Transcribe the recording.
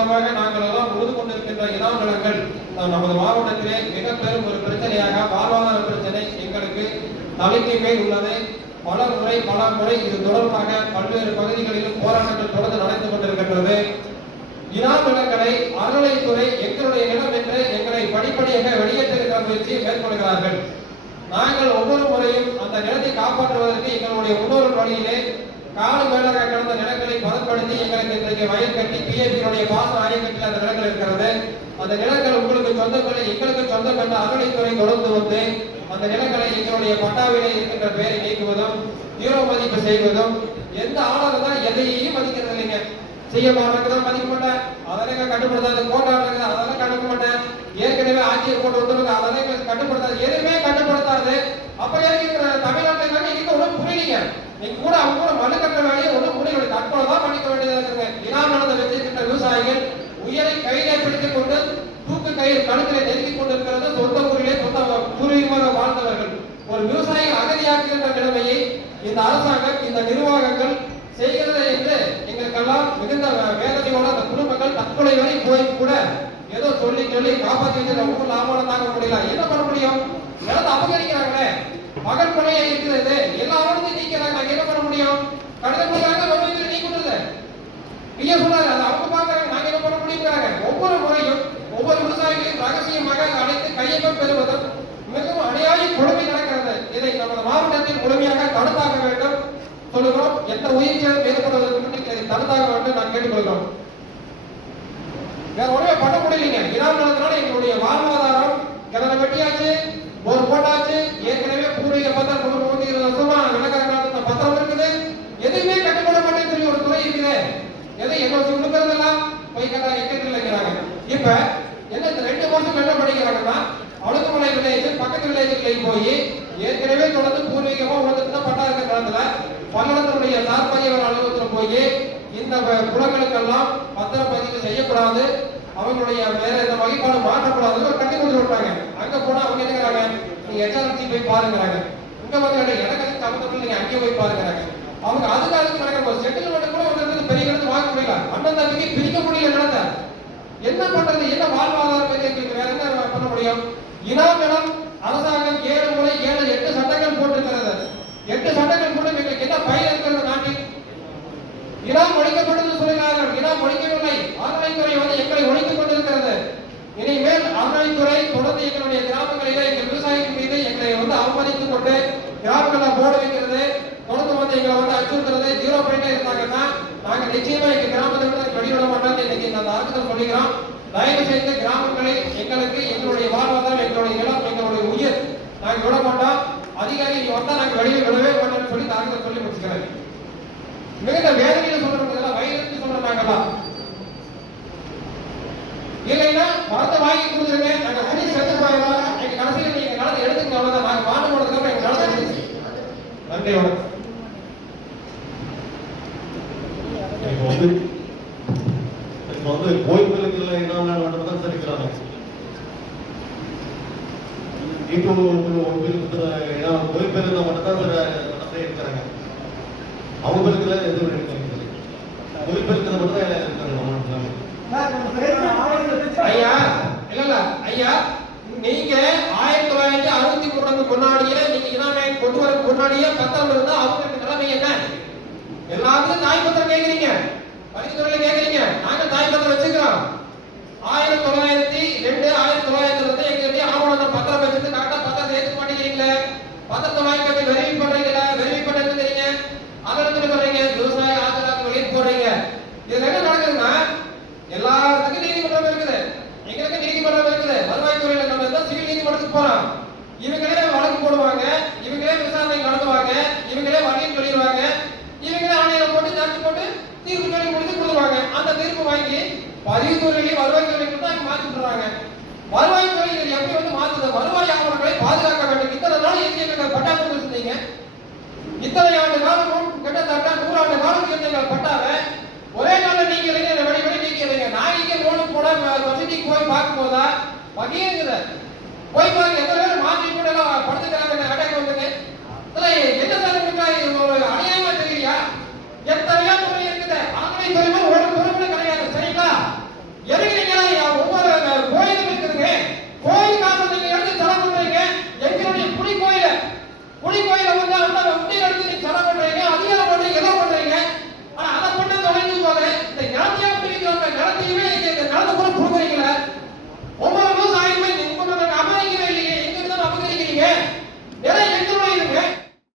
காலமாக நாங்கள் எல்லாம் உழுது கொண்டிருக்கின்ற இனாம் நிலங்கள் நமது மாவட்டத்திலே மிக பெரும் ஒரு பிரச்சனையாக வாழ்வாதார பிரச்சனை எங்களுக்கு தலைக்கு மேல் உள்ளது. பல முறை பல முறை இது தொடர்பாக பல்வேறு பகுதிகளிலும் போராட்டங்கள் தொடர்ந்து நடந்து கொண்டிருக்கின்றது. இனாம் நிலங்களை அறநிலைத்துறை எங்களுடைய இடம் என்று எங்களை படிப்படியாக வெளியேற்றிருக்கிற முயற்சியை மேற்கொள்கிறார்கள். நாங்கள் ஒவ்வொரு முறையும் அந்த நிலத்தை காப்பாற்றுவதற்கு எங்களுடைய முன்னோர் வழியிலே காடு வேளாக கடந்த நிலங்களை பதப்படுத்தி எங்களுக்கு இன்றைக்கு வயல் கட்டி பிஏபியுடைய பாச ஆயக்கட்டில் அந்த நிலங்கள் இருக்கிறது. அந்த நிலங்கள் உங்களுக்கு சொந்தமில்லை எங்களுக்கு சொந்தம் என்ற அறநிலைத்துறை தொடர்ந்து வந்து அந்த நிலங்களை எங்களுடைய பட்டாவிலே இருக்கின்ற பெயரை நீக்குவதும் ஜீரோ மதிப்பு செய்வதும் எந்த ஆளர் தான் எதையும் மதிக்கிறது இல்லைங்க. செய்ய மாட்டாங்க மதிக்க மாட்டேன் அதெல்லாம் கட்டுப்படுத்தாது கோட்டாடுறாங்க அதெல்லாம் கண்டுக்க மாட்டேன் ஏற்கனவே ஆட்சியர் போட்டு வந்துருங்க அதெல்லாம் கட்டுப்படுத்தாது. எதுவுமே கட்டுப்படுத்தாது. அப்புறம் இருக்கிற தமிழ்நாட்டில் இருக்காங்க இன்னைக்கு ஒன்றும் புரியலீங்க நீங்க கூட அவங்க கூட மனு கட்ட வேலையை ஒன்றும் புரியல தற்கொலை தான் பண்ணிக்க வேண்டியதாக இருக்குங்க. இனாம் நடந்த வச்சிருக்கின்ற விவசாயிகள் உயிரை கையிலே பிடித்துக் கொண்டு தூக்கு கயிறு கணக்கிலே நெருக்கிக் கொண்டிருக்கிறது. சொந்த ஊரிலே சொந்த பூர்வீகமாக வாழ்ந்தவர்கள். ஒரு விவசாயிகள் அகதியாக்குகின்ற நிலைமையை இந்த அரசாங்கம் இந்த நிர்வாகங்கள் செய்கிறது என்று எங்களுக்கெல்லாம் மிகுந்த வேதனையோட அந்த குடும்பங்கள் தற்கொலை வரை போய் கூட ஏதோ சொல்லி சொல்லி காப்பாற்றி வச்சு ரொம்ப லாபம் தாங்க முடியல. என்ன பண்ண முடியும்? நிலத்தை அபகரிக்கிறாங்களே. மகன் கொலையா இருக்கிறது எல்லாரோடும் நீக்கிறாங்க நாங்க என்ன பண்ண முடியும் கடிதம் கொடுக்குறாங்க நீ நீக்குறது ஐயா சொன்னாரு அது அவங்க பாக்குறாங்க நாங்க என்ன பண்ண முடியுங்கிறாங்க ஒவ்வொரு முறையும் ஒவ்வொரு விவசாயிகளையும் ரகசியமாக அனைத்து கையொப்பம் பெறுவதும் மிகவும் அநியாய கொடுமை நடக்கிறது. இதை நமது மாவட்டத்தில் முழுமையாக தடுத்தாக வேண்டும். சொல்லுகிறோம் எந்த உயிர் ஏற்படுவதற்கு முன்னாடி இதை தடுத்தாக வேண்டும் நான் கேட்டுக்கொள்கிறோம். வேற ஒன்றுமே பண்ண முடியலைங்க. இனாம் நிலத்தினால எங்களுடைய வாழ்வாதாரம் கிணறு வெட்டியாச்சு ஒரு போட்டாச்சு ஏற்கனவே பூர்வீக பத்திரம் நூறு நூத்தி இருபது வருஷமா நிலக்கரங்க பத்திரம் இருக்குது எதுவுமே கட்டுப்பட மாட்டேன்னு சொல்லி ஒரு துறை இருக்குது எதை என்ஓசி கொடுக்கறதெல்லாம் போய் கேட்டா எக்கத்தில் இல்லைங்கிறாங்க இப்ப என்ன இந்த ரெண்டு மாசம் என்ன படிக்கிறாங்கன்னா அழுகுமலை வில்லேஜ் பக்கத்து வில்லேஜுகளில் போய் ஏற்கனவே தொடர்ந்து பூர்வீகமா உலகத்துல பட்டா இருக்கிற காலத்துல பல்லடத்தினுடைய சார்பதிவர் அலுவலகத்துல போய் இந்த வ- குளங்களுக்கெல்லாம் பத்திரப்பதிவு செய்யக்கூடாது. அவங்களுடைய வேற எந்த வகைப்பாடு மாற்றக்கூடாதுன்னு ஒரு கட்டி கொண்டு விட்டாங்க. அங்க போனா அவங்க என்னங்கிறாங்க நீங்க எச்ஆர்சி போய் பாருங்கிறாங்க. இங்க வந்து எனக்கு அதுக்கு சம்மந்தம் நீங்க அங்கேயே போய் பாருங்கிறாங்க. அவங்க அதுக்கு அதுக்கு நடக்கிற செட்டில்மெண்ட் கூட ஒரு பெரிய இடத்துல வாங்க முடியல அண்ணன் தம்பிக்கு பிரிக்க முடியல நடந்த என்ன பண்றது? என்ன வாழ்வாதாரம் எங்களுக்கு வேற என்ன பண்ண முடியும்? இனாமிடம் அரசாங்கம் ஏழு முறை ஏழு எட்டு சட்டங்கள் போட்டிருக்கிறது. எட்டு சட்டங்கள் போட்டு எங்களுக்கு என்ன பயன் இருக்கிறது நாட்டில்? இனம் ஒழிக்கப்பட்டது சொல்கிறார்கள் இனம் ஒழிக்கவில்லை. அறநிலைத்துறை வந்து எங்களை ஒழித்துக் கொண்டிருக்கிறது. இனிமேல் அறநிலைத்துறை தொடர்ந்து எங்களுடைய கிராமங்களிலே எங்கள் விவசாயிகள் மீது எங்களை வந்து அவமதித்துக் கொண்டு கிராமங்களை போட வைக்கிறது. தொடர்ந்து வந்து எங்களை வந்து அச்சுறுத்துறது. ஜீரோ பாயிண்டா இருந்தாங்கன்னா நாங்க நிச்சயமா எங்க கிராமத்தை விட்டு வெளியிட மாட்டோம்னு இன்னைக்கு அந்த அரசுகள் சொல்லிக்கிறோம் தயவு செய்து கிராமங்களை எங்களுக்கு எங்களுடைய வாழ்வாதாரம் எங்களுடைய நிலம் எங்களுடைய உயிர் நாங்க விட மாட்டோம். அதிகாரி இங்க வந்தா நாங்க வெளியே விடவே மாட்டோம்னு சொல்லி தாக்கத்தை சொல்லி முடிச்சுக்கிறேன். மிகுந்த வேதனையில சொல்றவங்க எல்லாம் வயிறு சொல்றாங்கலாம் இல்லைன்னா மரத்தை வாங்கி கொடுத்துருங்க. நாங்க முடி செத்து போயிடலாம் எங்க கடைசியில் நீங்க நடந்து எடுத்துங்க அவ்வளவுதான். நாங்க மாட்டு போனதுக்கு அப்புறம் எங்க நடந்து நன்றி வணக்கம் இப்போ வந்து இப்போ வந்து கோயில்களுக்குள்ள என்ன மட்டும் தான் தெரிவிக்கிறாங்க இப்போ கோயிலுக்கு ஏன்னா கோயில் பேர் மட்டும் தான் நடத்தே இருக்கிறாங்க அவங்களுக்குல எதுவும் இருக்கிறது கோயில் பேருக்கு மட்டும் தான் இருக்காங்க ஐயா இல்ல இல்ல ஐயா நீங்க ஆயிரத்தி தொள்ளாயிரத்தி அறுபத்தி மூணுக்கு முன்னாடியே நீங்க இனாமே கொண்டு வர முன்னாடியே பத்தாம் இருந்தா அவங்களுக்கு நிலைமை என்ன? எல்லாத்துக்கும் தாய் பத்திரம் கேக்குறீங்க. பதிவுத்துறையில கேக்குறீங்க. நாங்க தாய் பத்திரம் வச்சுக்கிறோம். ஆயிரத்தி தொள்ளாயிரத்தி ரெண்டு ஆயிரத்தி பத்திரத்தை வாங்கி கட்டி வெரிஃபை பண்றீங்களா வெளியே பண்ண தெரியுங்க அதற்கு சொல்றீங்க விவசாய ஆதரவு வெளியே போடுறீங்க இதுல என்ன நடக்குதுன்னா எல்லாத்துக்கும் நீதிமன்றம் இருக்குது. எங்களுக்கு நீதிமன்றம் இருக்குது. வருவாய்த்துறையில நம்ம தான் சிவில் நீதிமன்றத்துக்கு போறோம் இவங்களே வழக்கு போடுவாங்க இவங்களே விசாரணை நடத்துவாங்க இவங்களே வகையில் சொல்லிடுவாங்க. இவங்களே ஆணையம் போட்டு ஜட்ஜ் போட்டு தீர்ப்பு சொல்லி முடிச்சு கொடுத்துருவாங்க. அந்த தீர்ப்பு வாங்கி பதிவுத்துறையிலேயே வருவாய்த்துறைக்கு தான் மாற்றி விட்டுறாங்க. வருவாய்த்துறை இது எப்படி வந்து மாத்துது? வருவாய் இத்தனை ஆண்டு காலமும் கிட்டத்தட்ட நூறாண்டு காலம் இருந்தீங்க பட்டாவை ஒரே நாளில் நீங்க இளைஞர் வழிபடி நீக்கிறீங்க நான் இங்கே போனும் கூட வசதிக்கு போய் பார்க்கும் போதா வகையேங்கிற போய் பாருங்க எத்தனை பேர் மாற்றி கூட எல்லாம் படுத்துக்கிறாங்க அட்டாக் வந்து